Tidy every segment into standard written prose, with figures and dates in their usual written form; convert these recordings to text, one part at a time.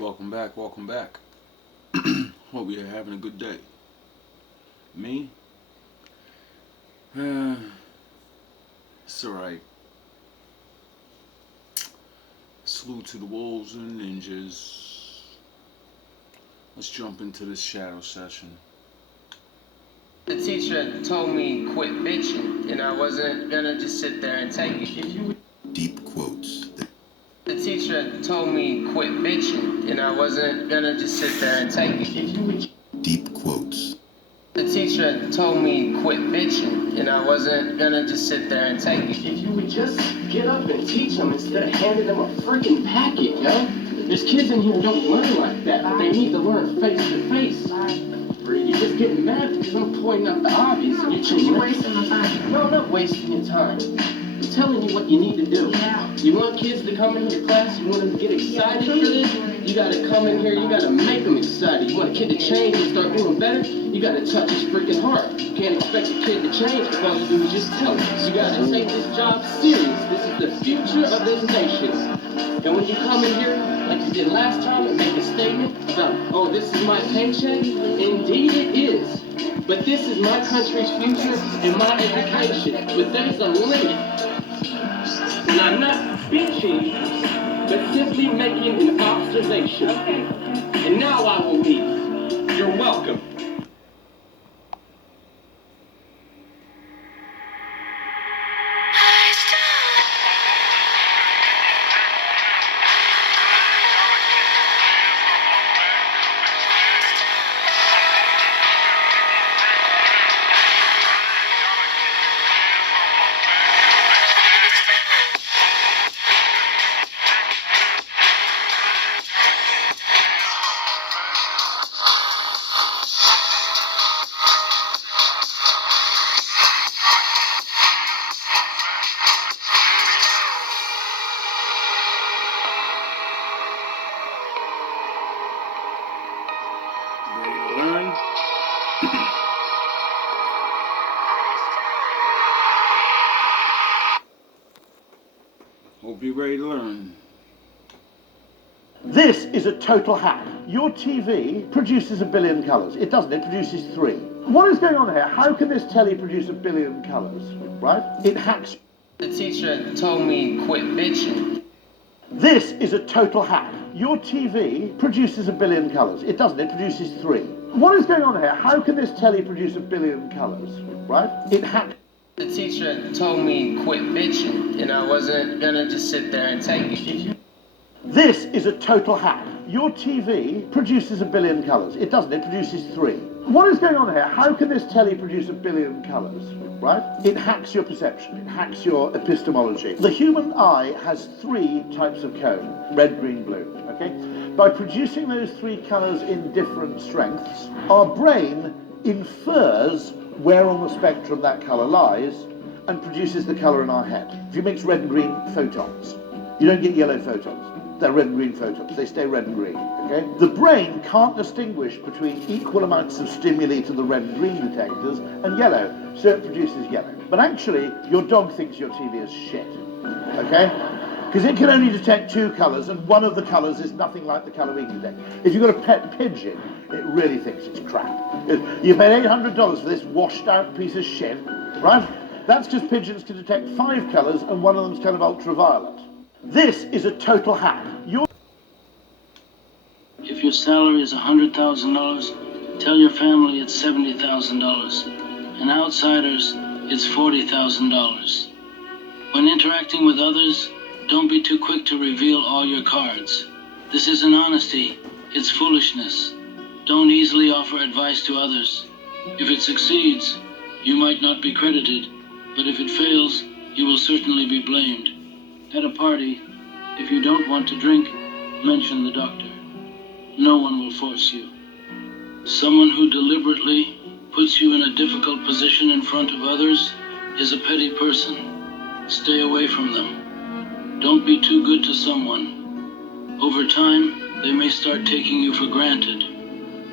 Welcome back, welcome back. Hope you're having a good day. Me? Uh, it's alright. Salute to the wolves and ninjas. Let's jump into this shadow session. The teacher told me quit bitching, and I wasn't gonna just sit there and take it. Deep quotes. The teacher told me quit bitching, and I wasn't gonna just sit there and take it. Deep quotes. The teacher told me quit bitching, and I wasn't gonna just sit there and take it. If you would just get up and teach them instead of handing them a freaking packet, yo. There's kids in here who don't learn like that, but they need to learn face to face. You're just getting mad because I'm pointing out the obvious and you're changing. You're wasting my time. No, I'm not wasting your time. I'm telling you what you need to do. Yeah. You want kids to come into your class, you want them to get excited for this, you gotta come in here, you gotta make them excited. You want a kid to change and start doing better, you gotta touch his freaking heart. You can't expect a kid to change if all you do is just tell him. You gotta take this job serious. This is the future of this nation. And when you come in here, like you did last time, and make a statement about, oh, this is my paycheck, indeed it is. But this is my country's future and my education. But there's a limit. And I'm not bitching, but simply making an observation. And now I will leave. You're welcome. Learn. Hope you're ready to learn. This is a total hack. Your TV produces 1 billion colours. It doesn't, it produces 3. What is going on here? How can this telly produce 1 billion colours, right? It hacks. The teacher told me quit bitching. This is a total hack. Your TV produces 1 billion colours. It doesn't, it produces 3. What is going on here? How can this telly produce 1 billion colours, right? It hacks. The teacher told me quit bitching, and I wasn't gonna just sit there and take it. This is a total hack. Your TV produces 1 billion colours. It doesn't, it produces 3. What is going on here? How can this telly produce 1 billion colours, right? It hacks your perception. It hacks your epistemology. The human eye has 3 types of cone: red, green, blue, okay? By producing those 3 colours in different strengths, our brain infers where on the spectrum that colour lies and produces the colour in our head. If you mix red and green photons, you don't get yellow photons. They're red and green photons. They stay red and green, okay? The brain can't distinguish between equal amounts of stimuli to the red and green detectors and yellow, so it produces yellow. But actually, your dog thinks your TV is shit, okay? Because it can only detect 2 colours, and one of the colours is nothing like the colour we can detect. If you've got a pet pigeon, it really thinks it's crap. You paid $800 for this washed out piece of shit, right? That's because pigeons can detect 5 colours, and one of them's kind of ultraviolet. This is a total hack. If your salary is $100,000, tell your family it's $70,000, and outsiders it's $40,000. When interacting with others, don't be too quick to reveal all your cards. This isn't honesty, it's foolishness. Don't easily offer advice to others. If it succeeds, you might not be credited, but if it fails, you will certainly be blamed. At a party, if you don't want to drink, mention the doctor. No one will force you. Someone who deliberately puts you in a difficult position in front of others is a petty person. Stay away from them. Don't be too good to someone. Over time, they may start taking you for granted.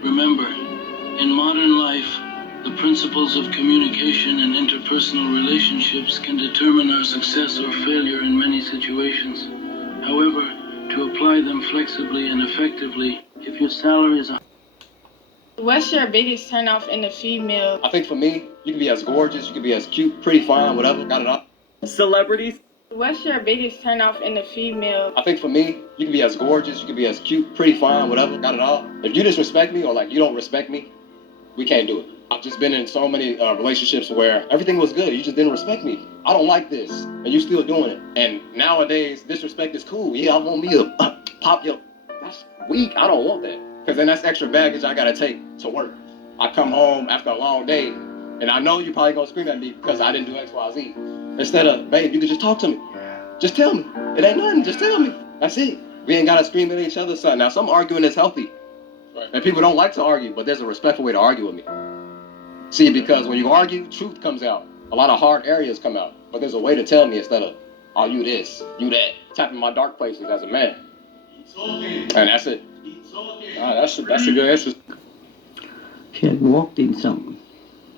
Remember, in modern life, the principles of communication and interpersonal relationships can determine our success or failure in many situations. However, to apply them flexibly and effectively. If your salary is What's your biggest turnoff in a female? I think for me, you can be as gorgeous, you can be as cute, pretty, fine, whatever, got it all. Celebrities. What's your biggest turnoff in a female? I think for me, you can be as gorgeous, you can be as cute, pretty, fine, whatever, got it all. If you disrespect me or like you don't respect me, we can't do it. I've just been in so many relationships where everything was good, you just didn't respect me. I don't like this, and you still doing it. And nowadays, disrespect is cool. Yeah, I want me to pop your... That's weak, I don't want that. Because then that's extra baggage I gotta take to work. I come home after a long day, and I know you're probably gonna scream at me because I didn't do X, Y, Z. Instead of, babe, you could just talk to me. Just tell me. It ain't nothing, just tell me. That's it. We ain't gotta scream at each other, son. Now, some arguing is healthy. Right. And people don't like to argue, but there's a respectful way to argue with me. See, because when you argue, truth comes out. A lot of hard areas come out. But there's a way to tell me instead of, oh, you this, you that. Tapping my dark places as a man. And that's it. That's a good answer. She had walked in something.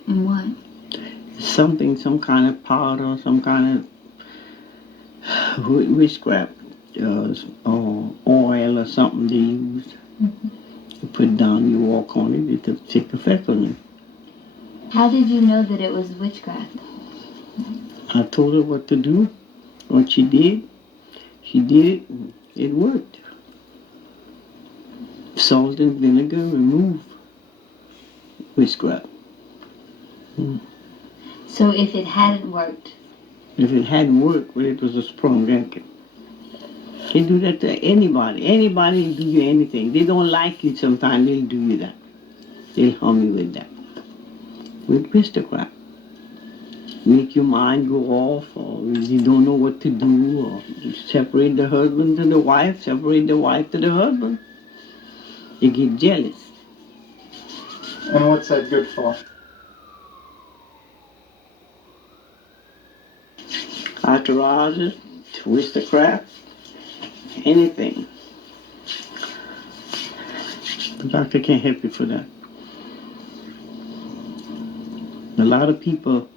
In what? Something, some kind of powder, some kind of witchcraft, or oil or something they used. Mm-hmm. You put it down, you walk on it, it took effect on you. How did you know that it was witchcraft? I told her what to do, what she did it, and it worked. Salt and vinegar remove witchcraft. So if it hadn't worked? If it hadn't worked, well, it was a strong drinker. They do that to anybody. Anybody will do you anything. They don't like you sometimes, they'll do you that. They'll harm you with that. With witchcraft. Make your mind go off, or you don't know what to do, or you separate the husband to the wife, separate the wife to the husband. You get jealous. And what's that good for? Arthritis, witchcraft, anything. The doctor can't help you for that. A lot of people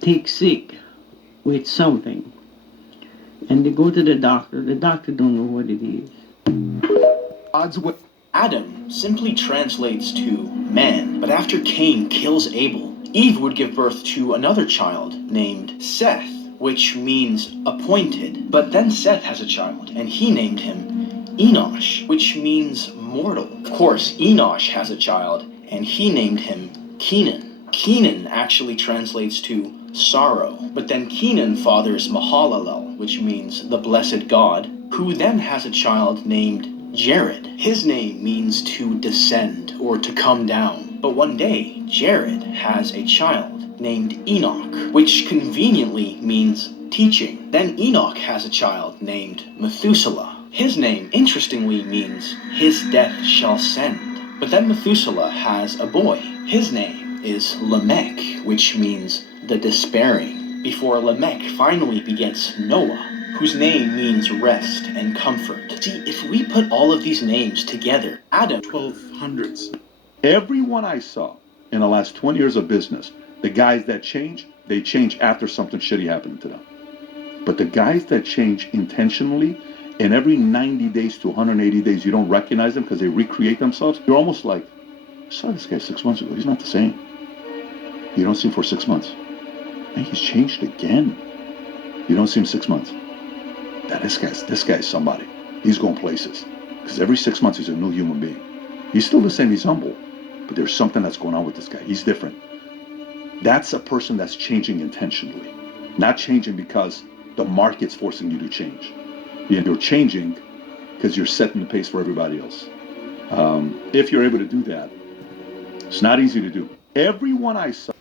take sick with something, and they go to the doctor don't know what it is. Odds with Adam simply translates to man, but after Cain kills Abel, Eve would give birth to another child named Seth, which means appointed. But then Seth has a child, and he named him Enosh, which means mortal. Of course, Enosh has a child, and he named him Kenan. Kenan actually translates to sorrow, but then Kenan fathers Mahalalel, which means the blessed God, who then has a child named Jared. His name means to descend or to come down. But one day, Jared has a child named Enoch, which conveniently means teaching. Then Enoch has a child named Methuselah. His name, interestingly, means his death shall send. But then Methuselah has a boy. His name is Lamech, which means the despairing, before Lamech finally begets Noah, whose name means rest and comfort. See, if we put all of these names together, Adam... 1200s. Everyone I saw in the last 20 years of business, the guys that change, they change after something shitty happened to them. But the guys that change intentionally, and every 90 days to 180 days, you don't recognize them because they recreate themselves, you're almost like, I saw this guy 6 months ago, he's not the same. You don't see him for 6 months. And he's changed again. You don't see him 6 months. Now this guy's somebody. He's going places. Because every 6 months he's a new human being. He's still the same, he's humble. But there's something that's going on with this guy. He's different. That's a person that's changing intentionally. Not changing because the market's forcing you to change. You're changing because you're setting the pace for everybody else. If you're able to do that, it's not easy to do. Everyone I saw.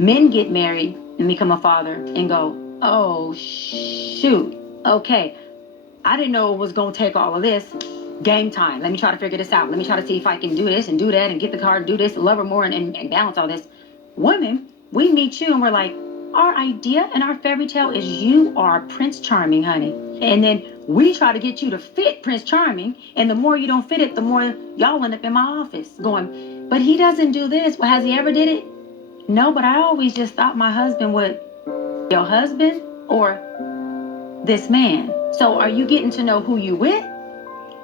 Men get married and become a father and go, oh, shoot, okay, I didn't know it was going to take all of this. Game time. Let me try to figure this out. Let me try to see if I can do this and do that and get the car and do this, love her more and balance all this. Women, we meet you and we're like, our idea and our fairy tale is you are Prince Charming, honey. And then we try to get you to fit Prince Charming, and the more you don't fit it, the more y'all end up in my office going, but he doesn't do this. Well, has he ever did it? No, but I always just thought my husband would. Your husband or this man? So are you getting to know who you with?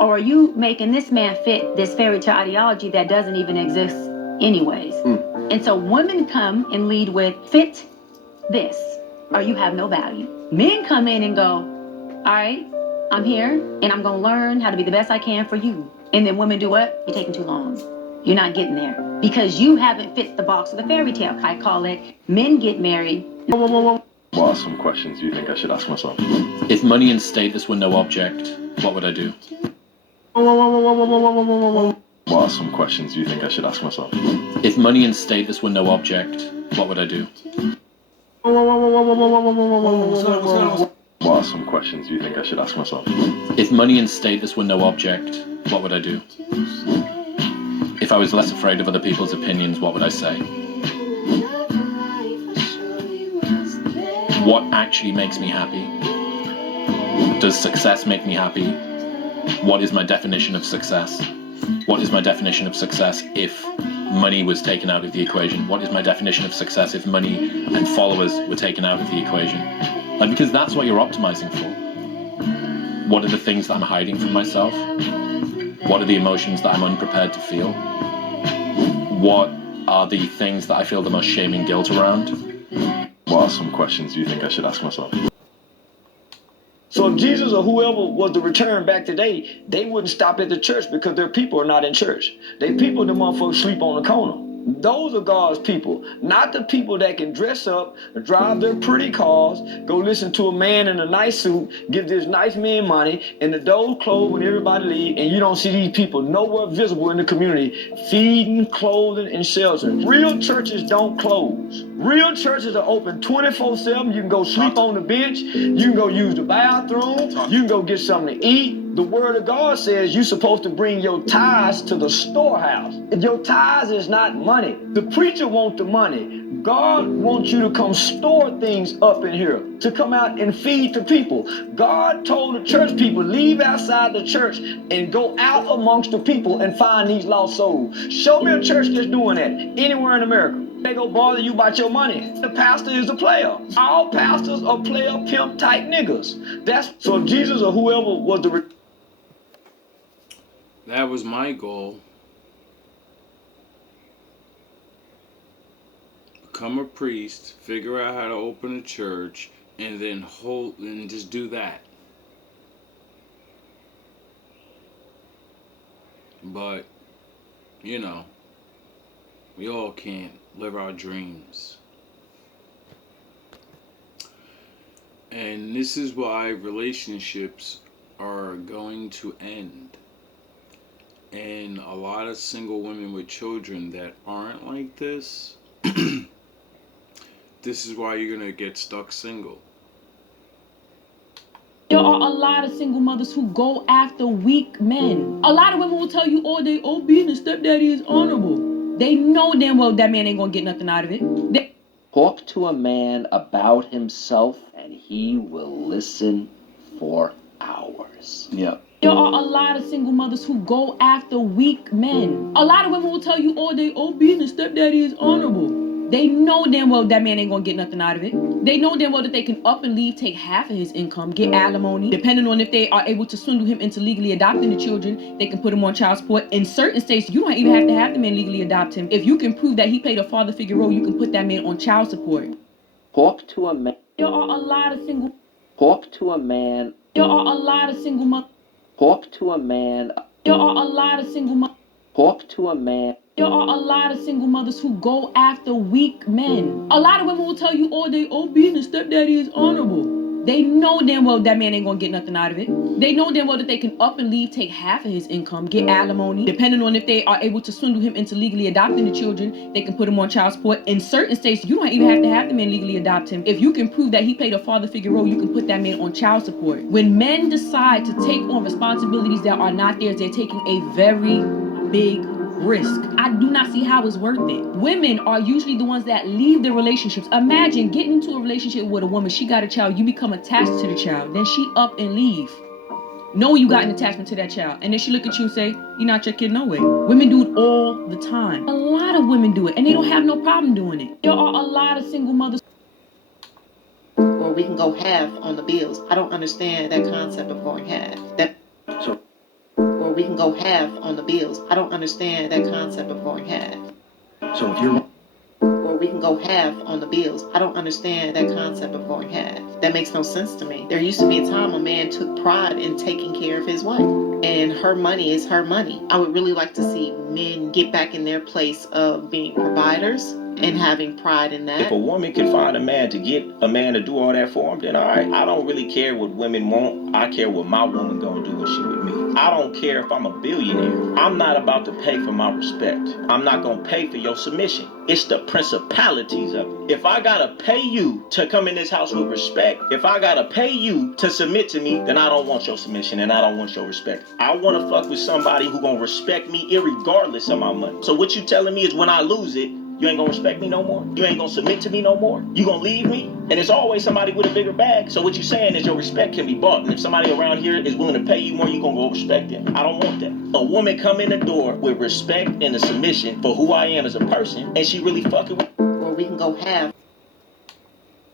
Or are you making this man fit this fairy tale ideology that doesn't even exist anyways? And so women come and lead with fit this, or you have no value. Men come in and go, all right, I'm here and I'm gonna learn how to be the best I can for you. And then women do what? You're taking too long. You're not getting there because you haven't fit the box of the fairy tale. I call it men get married. What are some questions you think I should ask myself? If money and status were no object, what would I do? What are some questions you think I should ask myself? If money and status were no object, what would I do? What are some questions you think I should ask myself? If money and status were no object, what would I do? If I was less afraid of other people's opinions, what would I say? What actually makes me happy? Does success make me happy? What is my definition of success? What is my definition of success if money was taken out of the equation? What is my definition of success if money and followers were taken out of the equation? Because that's what you're optimizing for. What are the things that I'm hiding from myself? What are the emotions that I'm unprepared to feel? What are the things that I feel the most shame and guilt around? What are some questions you think I should ask myself? So if Jesus or whoever was to return back today, they wouldn't stop at the church because their people are not in church. They people, the motherfuckers sleep on the corner. Those are God's people, not the people that can dress up, drive their pretty cars, go listen to a man in a nice suit, give this nice man money, and the doors close when everybody leaves, and you don't see these people nowhere visible in the community, feeding, clothing, and sheltering. Real churches don't close. Real churches are open 24/7. You can go sleep on the bench. You can go use the bathroom. You can go get something to eat. The word of God says you're supposed to bring your tithes to the storehouse. Your tithes is not money. The preacher wants the money. God wants you to come store things up in here, to come out and feed the people. God told the church people, leave outside the church and go out amongst the people and find these lost souls. Show me a church that's doing that anywhere in America. They go bother you about your money. The pastor is a player. All pastors are player pimp type niggas. So if Jesus or whoever was the... That was my goal. Become a priest, figure out how to open a church, and then just do that. But, you know, we all can't live our dreams. And this is why relationships are going to end. And a lot of single women with children that aren't like this, this is why you're going to get stuck single. There are a lot of single mothers who go after weak men. A lot of women will tell you, being a stepdaddy is honorable. They know damn well that man ain't gonna get nothing out of it. Talk to a man about himself and he will listen for hours. Yep. There are a lot of single mothers who go after weak men. A lot of women will tell you, being a stepdaddy is honorable. They know damn well that man ain't gonna get nothing out of it. They know damn well that they can up and leave, take half of his income, get alimony. Depending on if they are able to swindle him into legally adopting the children, they can put him on child support. In certain states, you don't even have to have the man legally adopt him. If you can prove that he played a father figure role, you can put that man on child support. Talk to a man. There are a lot of single... Talk to a man. There are a lot of single mothers. Talk to a man. There are a lot of single mothers. Talk to a man. There are a lot of single mothers who go after weak men. A lot of women will tell you, being a stepdaddy is honorable. They know damn well that man ain't gonna get nothing out of it. They know damn well that they can up and leave, take half of his income, get alimony. Depending on if they are able to swindle him into legally adopting the children, they can put him on child support. In certain states, you don't even have to have the man legally adopt him. If you can prove that he played a father figure role, you can put that man on child support. When men decide to take on responsibilities that are not theirs, they're taking a very big risk. I do not see how it's worth it. Women are usually the ones that leave the relationships. Imagine getting into a relationship with a woman, she got a child, you become attached to the child, then she up and leave. Knowing you got an attachment to that child, and then she look at you and say, you're not your kid no way. Women do it all the time. A lot of women do it, and they don't have no problem doing it. There are a lot of single mothers. Well, we can go half on the bills. I don't understand that concept of going half. Or we can go half on the bills. I don't understand that concept of going half. So if you're Or we can go half on the bills. I don't understand that concept of going half. That makes no sense to me. There used to be a time a man took pride in taking care of his wife, and her money is her money. I would really like to see men get back in their place of being providers and having pride in that. If a woman can find a man to get a man to do all that for him, then all right. I don't really care what women want. I care what my woman gonna do when she with me. I don't care if I'm a billionaire. I'm not about to pay for my respect. I'm not gonna pay for your submission. It's the principalities of it. If I gotta pay you to come in this house with respect, if I gotta pay you to submit to me, then I don't want your submission and I don't want your respect. I wanna fuck with somebody who gonna respect me irregardless of my money. So what you telling me is when I lose it, you ain't gonna respect me no more? You ain't gonna submit to me no more? You gonna leave me? And it's always somebody with a bigger bag. So what you saying is your respect can be bought. And if somebody around here is willing to pay you more, you gonna go respect them. I don't want that. A woman come in the door with respect and a submission for who I am as a person, and she really fucking with. Or we can go half.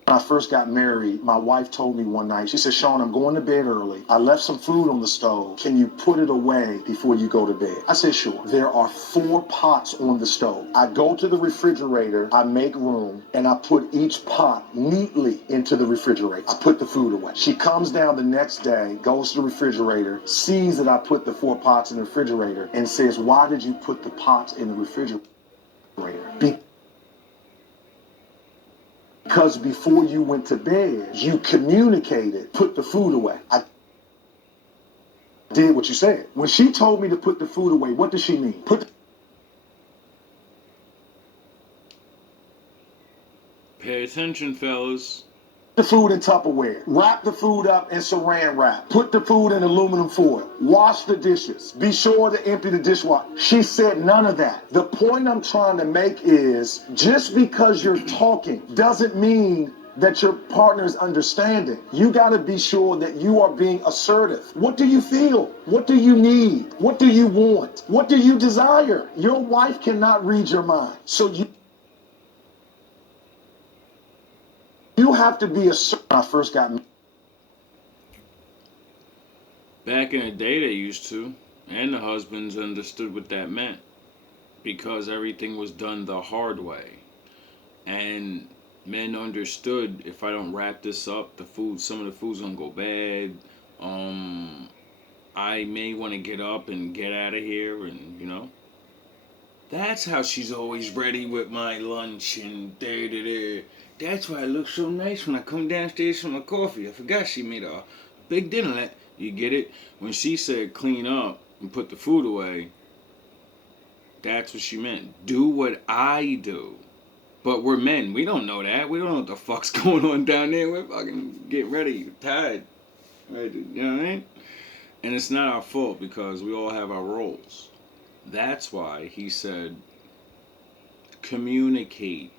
When I first got married, my wife told me one night, she said, Sean, I'm going to bed early. I left some food on the stove. Can you put it away before you go to bed? I said, sure. There are 4 pots on the stove. I go to the refrigerator, I make room, and I put each pot neatly into the refrigerator. I put the food away. She comes down the next day, goes to the refrigerator, sees that I put the 4 pots in the refrigerator, and says, why did you put the pots in the refrigerator? Because before you went to bed, you communicated, put the food away. I did what you said. When she told me to put the food away, what does she mean? Pay attention, fellas. The food in Tupperware. Wrap the food up in saran wrap. Put the food in aluminum foil. Wash the dishes. Be sure to empty the dishwasher. She said none of that. The point I'm trying to make is just because you're talking doesn't mean that your partner is understanding. You got to be sure that you are being assertive. What do you feel? What do you need? What do you want? What do you desire? Your wife cannot read your mind. So you have to be assertive. When I first got married. Back in the day, they used to, and the husbands understood what that meant because everything was done the hard way. And men understood if I don't wrap this up, some of the food's gonna go bad. I may want to get up and get out of here, and you know. That's how she's always ready with my lunch and da-da-da. That's why I look so nice when I come downstairs for my coffee. I forgot she made a big dinner. You get it? When she said clean up and put the food away, that's what she meant. Do what I do. But we're men. We don't know that. We don't know what the fuck's going on down there. We're fucking getting ready. We're tired. Right? You know what I mean? And it's not our fault because we all have our roles. That's why he said communicate.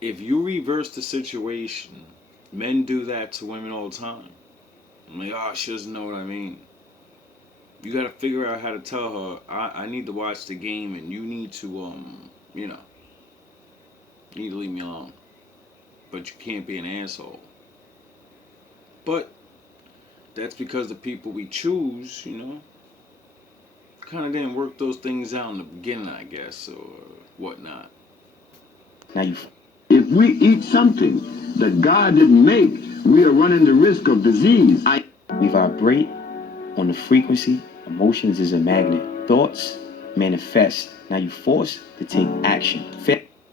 If you reverse the situation, men do that to women all the time. I'm like, oh, she doesn't know what I mean. You got to figure out how to tell her, I need to watch the game and you need to, you need to leave me alone. But you can't be an asshole. But that's because the people we choose, kind of didn't work those things out in the beginning, I guess, or whatnot. Now if we eat something that God didn't make, we are running the risk of disease. We vibrate on the frequency. Emotions is a magnet. Thoughts manifest. Now you force to take action.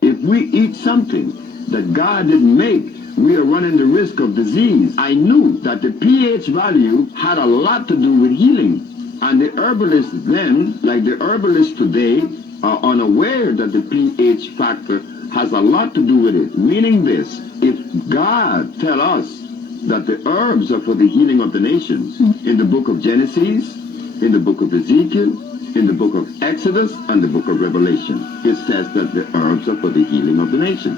If we eat something that God didn't make, we are running the risk of disease. I knew that the pH value had a lot to do with healing. And the herbalists then, like the herbalists today, are unaware that the pH factor has a lot to do with it. Meaning this, if God tell us that the herbs are for the healing of the nations, in the book of Genesis, in the book of Ezekiel, in the book of Exodus, and the book of Revelation, it says that the herbs are for the healing of the nations.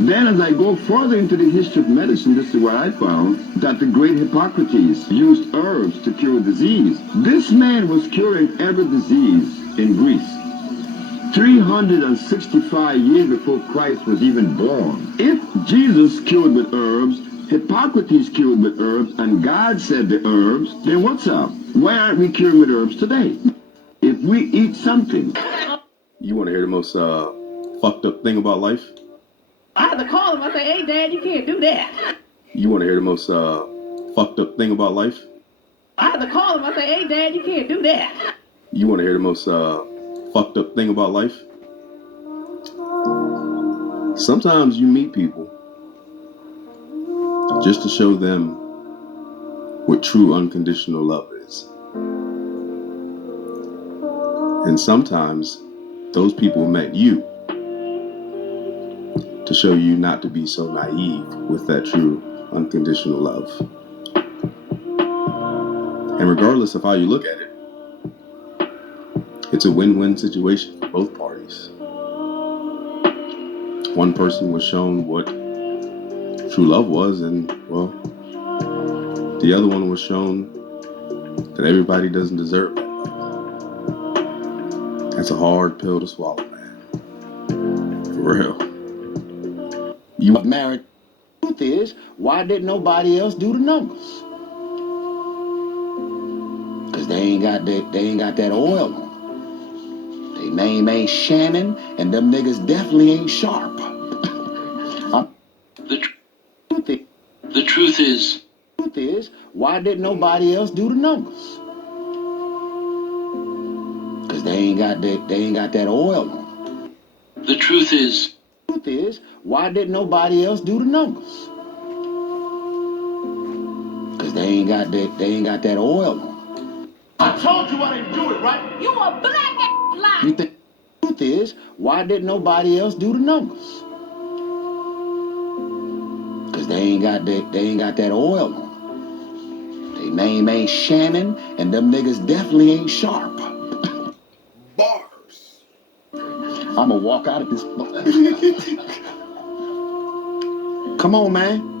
Then as I go further into the history of medicine, this is what I found, that the great Hippocrates used herbs to cure disease. This man was curing every disease in Greece. 365 years before Christ was even born. If Jesus cured with herbs, Hippocrates cured with herbs, and God said the herbs, then what's up? Why aren't we curing with herbs today? If we eat something. You want to hear the most fucked up thing about life? I had to call him. I said, hey, Dad, you can't do that. You want to hear the most fucked up thing about life? I had to call him. I said, hey, Dad, you can't do that. You want to hear the most fucked up thing about life? Sometimes you meet people just to show them what true unconditional love is. And sometimes those people met you to show you not to be so naive with that true unconditional love. And regardless of how you look at it, it's a win-win situation for both parties. One person was shown what true love was, and, well, the other one was shown that everybody doesn't deserve that love. That's a hard pill to swallow, man. For real. You are married. The truth is, why didn't nobody else do the numbers? Because they ain't got that oil on them. They name ain't Shannon, and them niggas definitely ain't sharp. The truth is, why didn't nobody else do the numbers? Because they ain't got that oil on them. the truth is, why didn't nobody else do the numbers? Because they ain't got that oil on them. I told you I didn't do it, right? You a black lie. You think the truth is, why didn't nobody else do the numbers? Because they ain't got that oil on them. They name ain't Shannon, and them niggas definitely ain't sharp. Bars. I'ma walk out of this. Come on, man.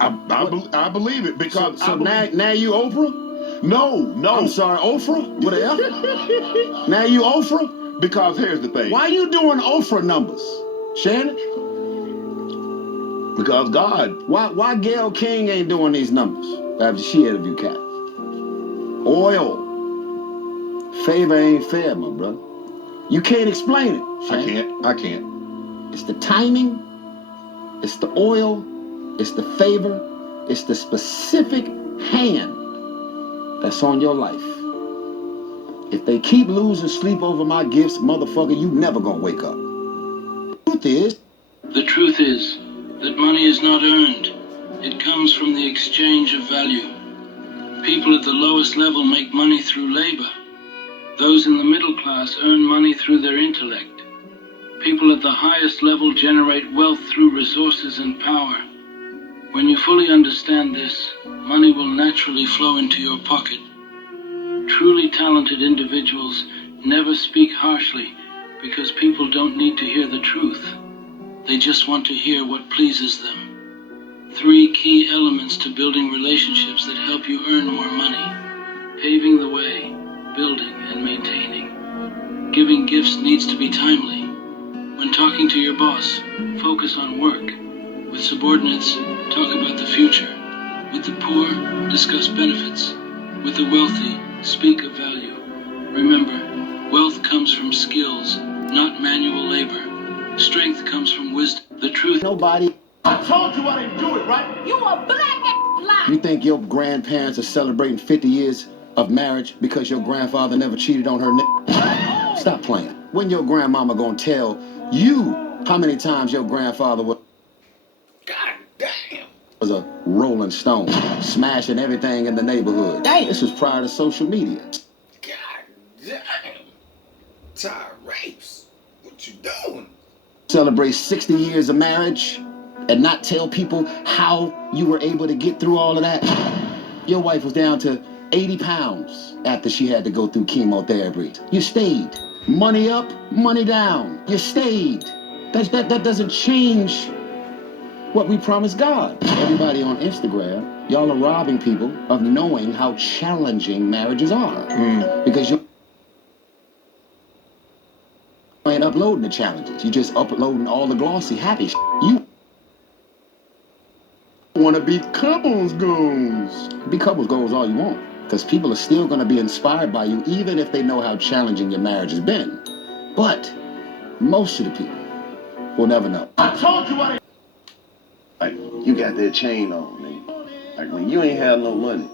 I believe it because so now you Oprah? No. I'm sorry, Oprah? What the F? Now you Oprah? Because here's the thing. Why you doing Oprah numbers, Shannon? Because God. Why Gayle King ain't doing these numbers after she had a few cats? Oil. Favor ain't fair, my brother. You can't explain it, Shannon. I can't. It's the timing. It's the oil. It's the favor. It's the specific hand that's on your life. If they keep losing sleep over my gifts, motherfucker, you never gonna wake up. the truth is that money is not earned. It comes from the exchange of value. People at the lowest level make money through labor. Those in the middle class earn money through their intellect. People at the highest level generate wealth through resources and power. When you fully understand this, money will naturally flow into your pocket. Truly talented individuals never speak harshly because people don't need to hear the truth. They just want to hear what pleases them. 3 key elements to building relationships that help you earn more money: paving the way, building, and maintaining. Giving gifts needs to be timely. When talking to your boss, focus on work. With subordinates, talk about the future. With the poor, discuss benefits. With the wealthy, speak of value. Remember, wealth comes from skills, not manual labor. Strength comes from wisdom. The truth. Nobody. I told you I didn't do it, right? You a black lie. You think your grandparents are celebrating 50 years of marriage because your grandfather never cheated on her? Stop playing. When your grandmama gonna tell you how many times your grandfather was a rolling stone, smashing everything in the neighborhood? Damn. This was prior to social media. Tyrapes. What you doing? Celebrate 60 years of marriage and not tell people how you were able to get through all of that? Your wife was down to 80 pounds after she had to go through chemotherapy. You stayed. Money up, money down. You stayed. That doesn't change what we promised God. Everybody on Instagram, y'all are robbing people of knowing how challenging marriages are. Because you uploading the challenges. You just uploading all the glossy, happy shit. You want to be couples goals. Be couples goals all you want. Because people are still going to be inspired by you, even if they know how challenging your marriage has been. But most of the people will never know. I told you what. Like, you got that chain on, man. Like, when you ain't have no money,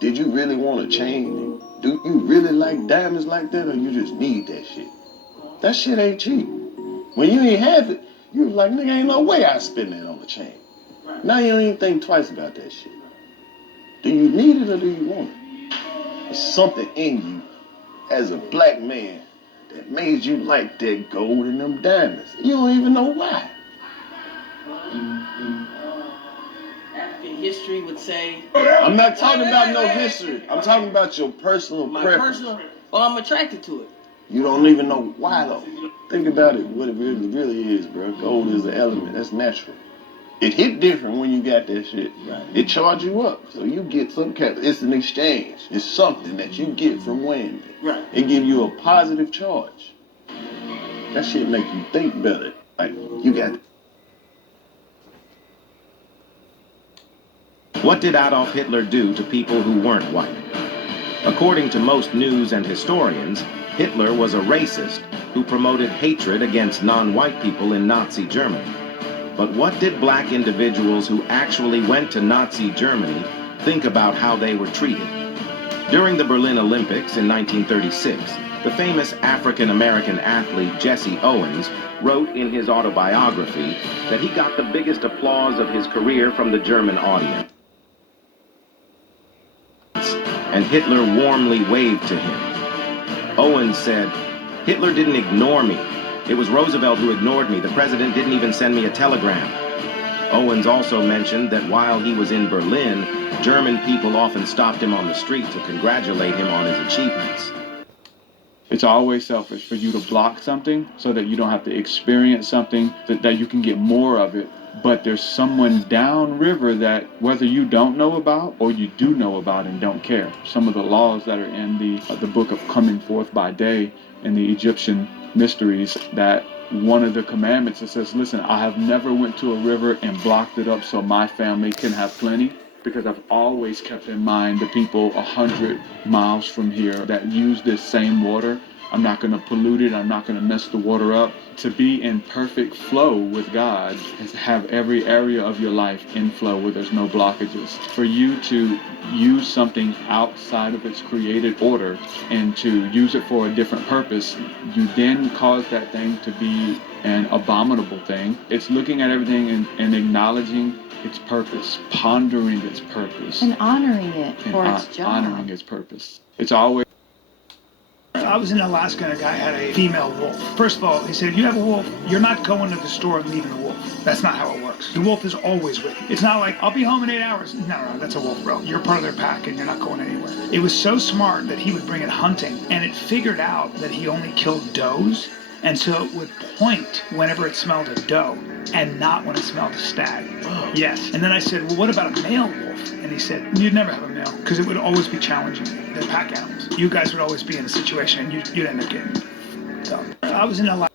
did you really want a chain? Do you really like diamonds like that, or you just need that shit? That shit ain't cheap. When you ain't have it, you was like, nigga, ain't no way I spend that on a chain. Now you don't even think twice about that shit. Do you need it or do you want it? It's something in you as a black man that made you like that gold and them diamonds. You don't even know why. African history would say... I'm not talking about no history. I'm talking about your personal preference. Well, I'm attracted to it. You don't even know why, though. Think about it, what it really is, bro. Gold is an element. That's natural. It hit different when you got that shit. Right. It charge you up. So you get some kind of, it's an exchange. It's something that you get from wearing it. Right. It give you a positive charge. That shit make you think better. Like, you got... What did Adolf Hitler do to people who weren't white? According to most news and historians, Hitler was a racist who promoted hatred against non-white people in Nazi Germany. But what did black individuals who actually went to Nazi Germany think about how they were treated? During the Berlin Olympics in 1936, the famous African-American athlete Jesse Owens wrote in his autobiography that he got the biggest applause of his career from the German audience. And Hitler warmly waved to him. Owens said, "Hitler didn't ignore me. It was Roosevelt who ignored me. The president didn't even send me a telegram." Owens also mentioned that while he was in Berlin, German people often stopped him on the street to congratulate him on his achievements. It's always selfish for you to block something so that you don't have to experience something, that you can get more of it. But there's someone downriver that whether you don't know about or you do know about and don't care. Some of the laws that are in the book of Coming Forth by Day in the Egyptian mysteries, that one of the commandments, it says, listen, I have never went to a river and blocked it up so my family can have plenty, because I've always kept in mind the people 100 miles from here that use this same water. I'm not going to pollute it. I'm not going to mess the water up. To be in perfect flow with God is to have every area of your life in flow where there's no blockages. For you to use something outside of its created order and to use it for a different purpose, you then cause that thing to be an abominable thing. It's looking at everything and acknowledging its purpose, pondering its purpose. And honoring it and for its job. Honoring its purpose. It's always... I was in Alaska and a guy had a female wolf. First of all, he said, if you have a wolf, you're not going to the store and leaving the wolf. That's not how it works. The wolf is always with you. It's not like, I'll be home in 8 hours. No, that's a wolf, bro. You're part of their pack and you're not going anywhere. It was so smart that he would bring it hunting, and it figured out that he only killed does, and so it would point whenever it smelled a doe and not when it smelled a stag. Oh. Yes. And then I said, well, what about a male wolf? And he said, you'd never have a male because it would always be challenging. They're pack animals. You guys would always be in a situation and you'd end up getting dumb. I was in a lot.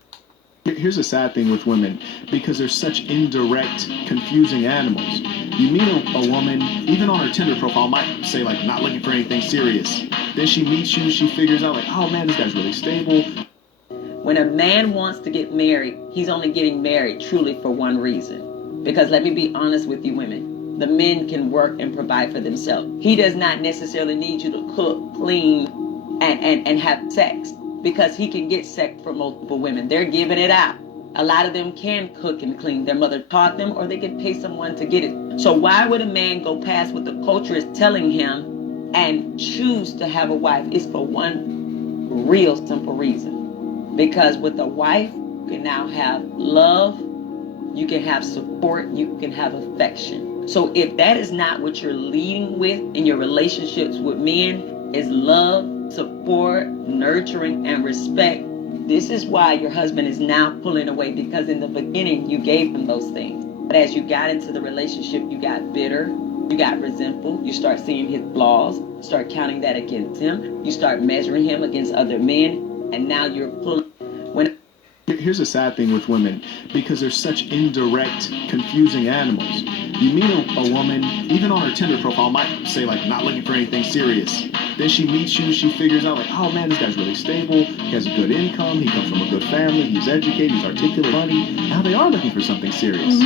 Here's a sad thing with women, because they're such indirect, confusing animals. You meet a woman, even on her Tinder profile, might say, like, not looking for anything serious. Then she meets you, she figures out, like, oh man, this guy's really stable. When a man wants to get married, he's only getting married truly for one reason. Because let me be honest with you women, the men can work and provide for themselves. He does not necessarily need you to cook, clean, and have sex, because he can get sex from multiple women. They're giving it out. A lot of them can cook and clean. Their mother taught them, or they can pay someone to get it. So why would a man go past what the culture is telling him and choose to have a wife? It's for one real simple reason. Because with a wife, you can now have love, you can have support, you can have affection. So if that is not what you're leading with in your relationships with men, is love, support, nurturing, and respect, this is why your husband is now pulling away, because in the beginning you gave him those things. But as you got into the relationship, you got bitter, you got resentful, you start seeing his flaws, start counting that against him, you start measuring him against other men, and now you're pulling. Here's a sad thing with women, because they're such indirect, confusing animals. You meet a woman, even on her Tinder profile, might say like, not looking for anything serious. Then she meets you, she figures out like, oh man, this guy's really stable, he has a good income, he comes from a good family, he's educated, he's articulate, funny. Now they are looking for something serious.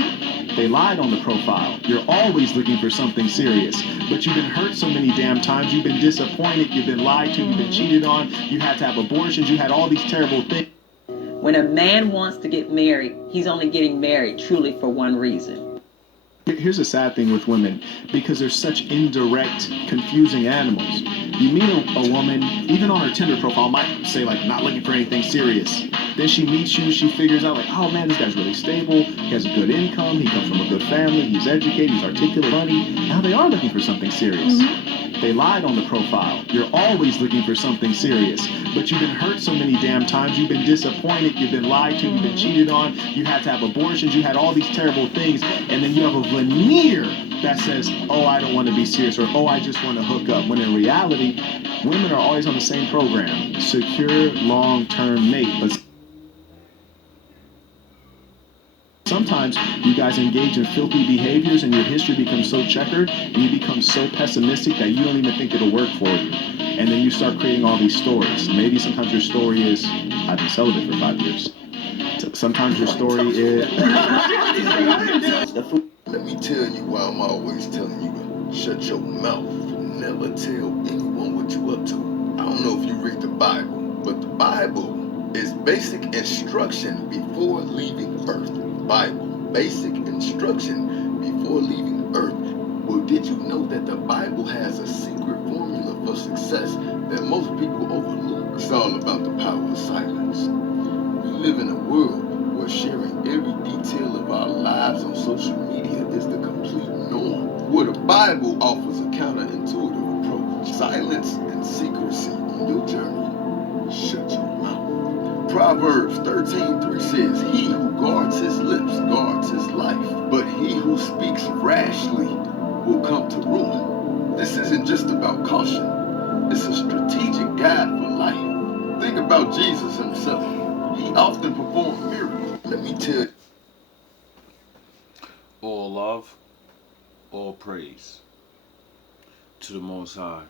They lied on the profile. You're always looking for something serious, but you've been hurt so many damn times, you've been disappointed, you've been lied to, you've been cheated on, you had to have abortions, you had all these terrible things. When a man wants to get married, he's only getting married truly for one reason. Here's a sad thing with women, because they're such indirect, confusing animals. You meet a woman, even on her Tinder profile, might say like, not looking for anything serious. Then she meets you, she figures out like, oh man, this guy's really stable, he has a good income, he comes from a good family, he's educated, he's articulate, funny. Now they are looking for something serious. They lied on the profile. You're always looking for something serious, but you've been hurt so many damn times, you've been disappointed, you've been lied to, you've been cheated on, you had to have abortions, you had all these terrible things, and then you have a veneer that says, oh, I don't want to be serious, or oh, I just want to hook up, when in reality, women are always on the same program, secure long-term mate. But sometimes you guys engage in filthy behaviors and your history becomes so checkered and you become so pessimistic that you don't even think it'll work for you. And then you start creating all these stories. Maybe sometimes your story is, I've been celibate for 5 years. Sometimes your story is... Let me tell you why I'm always telling you to shut your mouth. Never tell anyone what you up to. I don't know if you read the Bible, but the Bible is basic instruction before leaving Earth. Bible, basic instruction before leaving Earth. Well, did you know that the Bible has a secret formula for success that most people overlook? It's all about the power of silence. We live in a world where sharing every detail of our lives on social media is the complete norm, where the Bible offers a counterintuitive approach. Silence and secrecy on your journey. Shut your mouth. Proverbs 13:3 says, he who guards his lips guards his life, but he who speaks rashly will come to ruin. This isn't just about caution. It's a strategic guide for life. Think about Jesus himself. He often performed miracles. Let me tell you. All love, all praise to the Most High.